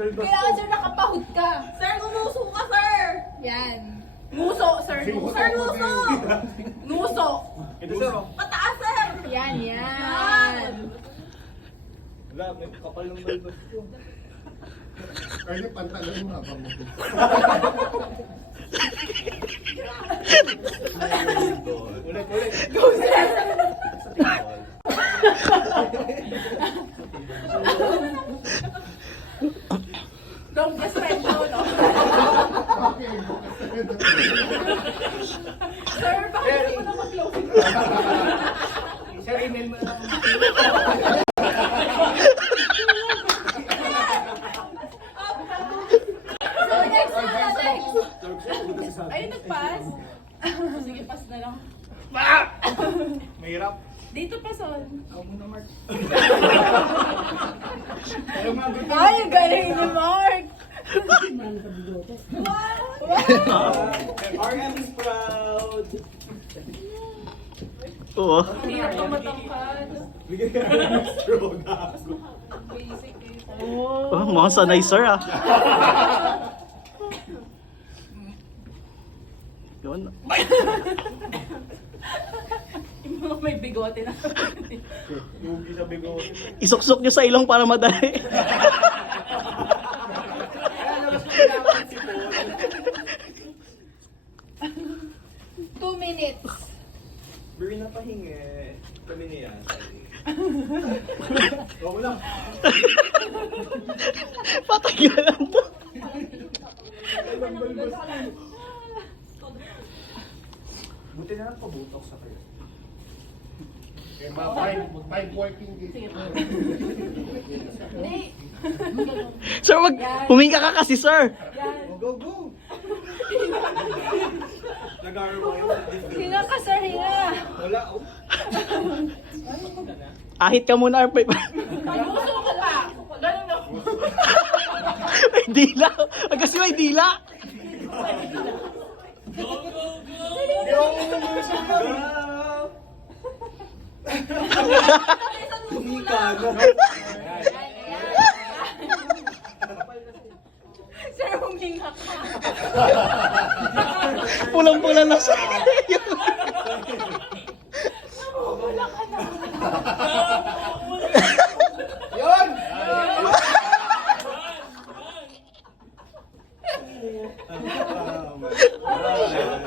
Kailangan sir nakapahod ka. Sir, gumuso ka, sir! Yan. Nguso, sir. Nguso. Sir, nguso! Nguso. Ito sir, oh. Pataas, sir! Yan, yan. Wala, may kapal ng balbas ko. Ay, yung pantalon mo habang mo. Ulit, ulit. Go, sir. Don't just friend mo, no? Okay, bukas na yun. Sir, bakit hindi mo na mag-closing? Sir, email mo na. So, next na, next. Ay, nag-pass? Sige, pass na lang. Mahirap. Dito pa, Son. Ako muna, Mark. Pero mga good Ay, ang galing ni Mark! RM is proud. Oo. Hindi ako matangkad. Bigyan ka ng straw, gago. Basic eh. Oh, mukhang sanay sir ah. Yun. Yung mga may bigote na. Yugi sa bigo. Isuksok nyo sa ilong para madali. Kaya labas ko kailangan si Paul. 2 minutes. Biri na pahingi. Kami niya. Oo lang. Patagalan to. Buti na lang pabutok sa kayo. Okay, mga five working days. Hindi. Sir, wag huminga ka kasi sir. Yan. Go, go! Nag-aaral mo yun. Hinga ka, sir. Hinga. Wala, oh. Ahit ka muna RP. Pag-uso ko pa. Ganun na. May dila. Kasi may dila. Tumika na. Sir, huminga ka. Pulang-pula na sir. Wala ka na. Yun!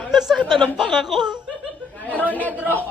Nasakit na ng paka ko. Pero na-drop.